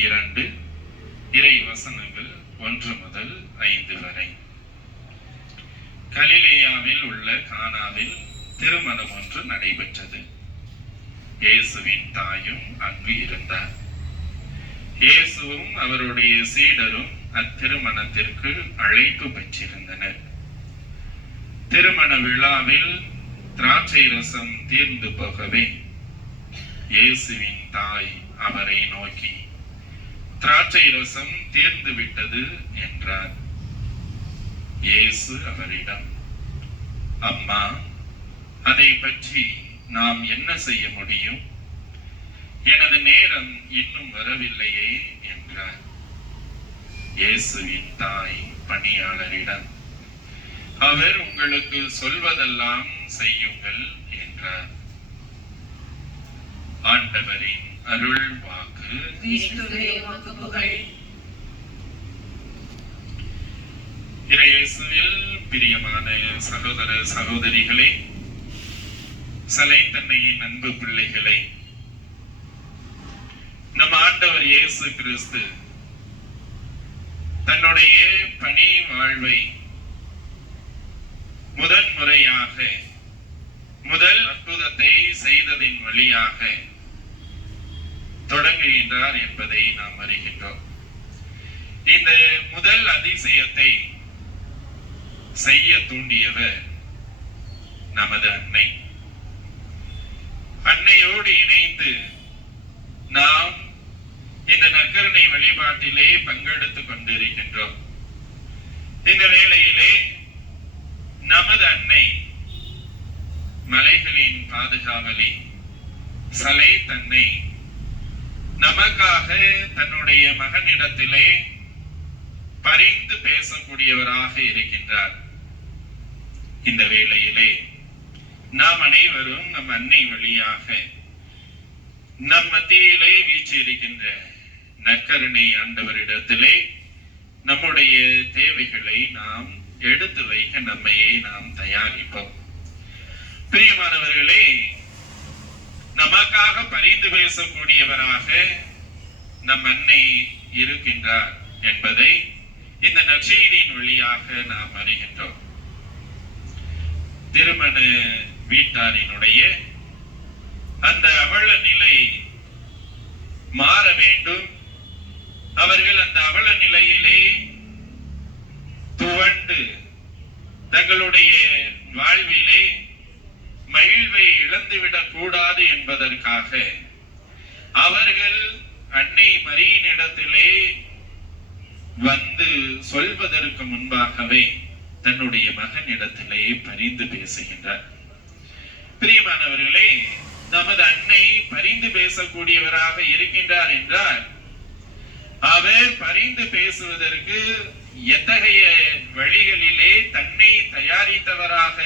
2 இறை வசனங்கள் 1 முதல் 5 வரை. கலிலேயாவில் உள்ள கானாவில் திருமணம் ஒன்று நடைபெற்றது. இயேசுவின் தாயும் அங்கு இருந்தார். இயேசுவும் அவருடைய சீடரும் அத்திருமணத்திற்கு அழைப்பு பெற்றிருந்தனர். திருமண விழாவில் திராட்சை ரசம் தீர்ந்து போகவே இயேசுவின் தாய் அவரை நோக்கி, திராட்சை ரசம் தீர்ந்து விட்டது என்றார். இயேசு அவரிடம், அம்மா, அதை பற்றி நாம் என்ன செய்ய முடியும்? எனது நேரம் இன்னும் வரவில்லையே என்றார். இயேசுவின் தாய் பணியாளரிடம், அவர் உங்களுக்கு சொல்வதெல்லாம் செய்யுங்கள் என்றார். ஆண்டவரின் அருள் வாக்கு. இறையேசுவில் பிரியமான சகோதர சகோதரிகளே, சலைத்தன்னையின் அன்பு பிள்ளைகளை, நம் ஆண்டவர் இயேசு கிறிஸ்து தன்னுடைய பணி வாழ்வை முதன்முறையாக முதல் அற்புதத்தை செய்ததின் வழியாக தொடங்குகின்றார் என்பதை நாம் அறிகின்றோம். இந்த முதல் அதிசயத்தை செய்ய தூண்டியவர் நமது அன்னை. அன்னையோடு இணைந்து நாம் இந்த நற்கருணை வழிபாட்டிலே பங்கெடுத்துக் கொண்டிருக்கின்றோம். இந்த வேளையிலே நமது அன்னை மலைகளின் பாதுகாவலி சலை தன்னை நமக்காக தன்னுடைய மகனிடத்திலே பரிந்து பேசக்கூடியவராக இருக்கின்றார். இந்த வேளையிலே நாம் அனைவரும் நம் அன்னை வழியாக நம் மத்தியிலே வீற்றிருக்கின்ற நற்கருணை ஆண்டவரிடத்திலே நம்முடைய தேவைகளை நாம் எடுத்து வைக்க நம்மையே நாம் தயாரிப்போம். பிரியமானவர்களே, நமக்காக பரிந்து பேசக்கூடியவராக நம் அன்னை இருக்கின்றார் என்பதை இந்த நற்செய்தியின் வழியாக நாம் அறிகின்றோம். திருமண வீட்டாரினுடைய அந்த அவல நிலை மாற வேண்டும். அவர்கள் அந்த அவல நிலையிலே துவண்டு தங்களுடைய வாழ்விலே மகிழ்வை இழந்துவிடக் கூடாது என்பதற்காக அவர்கள் அன்னை மரியினிடத்திலே வந்து சொல்வதற்கு முன்பாகவே தன்னுடைய மகனிடத்திலே பரிந்து பேசுகின்றார். பிரியமானவர்களே, நமது அன்னை பரிந்து பேசக்கூடியவராக இருக்கின்றார் என்றால் அவர் பரிந்து பேசுவதற்கு எத்தகைய வழிகளிலே தன்னை தயாரித்தவராக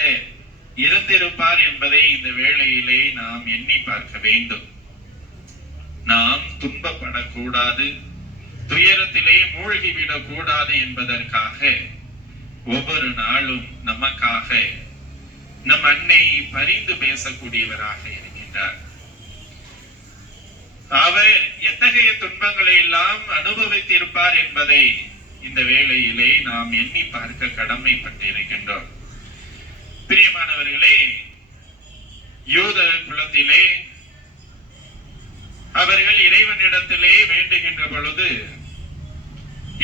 இருந்திருப்பார் என்பதை இந்த வேளையிலே நாம் எண்ணி பார்க்க வேண்டும். நாம் துன்பப்படக்கூடாது, துயரத்திலே மூழ்கிவிடக் கூடாது என்பதற்காக ஒவ்வொரு நாளும் நமக்காக நம் அன்னை பரிந்து பேசக்கூடியவராக இருக்கின்றார். அவர் எத்தகைய துன்பங்களை எல்லாம் அனுபவித்திருப்பார் என்பதை இந்த வேளையிலே நாம் எண்ணி பார்க்க கடமைப்பட்டிருக்கின்றோம். பிரியமானவர்களே, யூத குலத்திலே அவர்கள் இறைவனிடத்திலே வேண்டுகின்ற பொழுது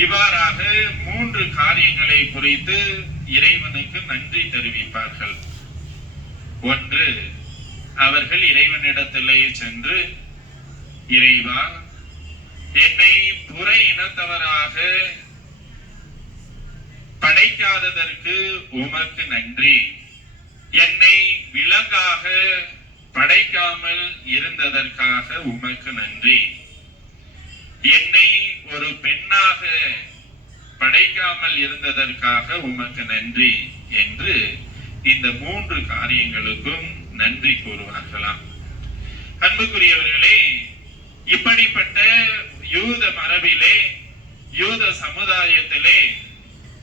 இவ்வாறாக 3 காரியங்களை குறித்து இறைவனுக்கு நன்றி தெரிவிப்பார்கள். ஒன்று, அவர்கள் இறைவனிடத்திலே சென்று, இறைவா, என்னை புற இனத்தவராக படைக்காததற்கு உமக்கு நன்றி, என்னை விலங்காக படைக்காமல் இருந்ததற்காக உமக்கு நன்றி, என்னை ஒரு பெண்ணாக படைக்காமல் இருந்ததற்காக உமக்கு நன்றி என்று இந்த 3 காரியங்களுக்கும் நன்றி கூறுவார்களாம். அன்புக்குரியவர்களே, இப்படிப்பட்ட யூத மரபிலே, யூத சமுதாயத்திலே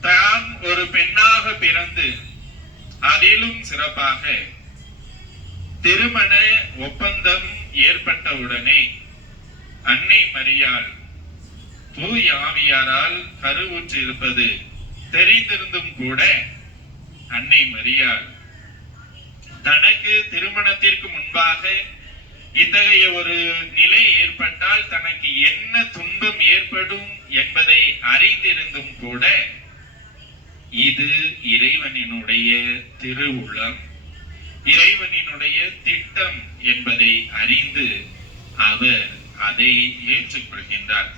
தான் ஒரு பெண்ணாக பிறந்து அதிலும் சிறப்பாக திருமண ஒப்பந்தம் ஏற்பட்டவுடனே அன்னை மரியாள் தூய ஆவியாரால் கருவுற்று இருப்பது தெரிந்திருந்தும் கூட அன்னை மரியாள் தனக்கு திருமணத்திற்கு முன்பாக இத்தகைய ஒரு நிலை ஏற்பட்டால் தனக்கு என்ன துன்பம் ஏற்படும் என்பதை அறிந்திருந்தும் கூட இது இறைவனினுடைய திருவுளம், இறைவனினுடைய திட்டம் என்பதை அறிந்து அவர் அதை ஏற்றுக்கொள்கின்றார்.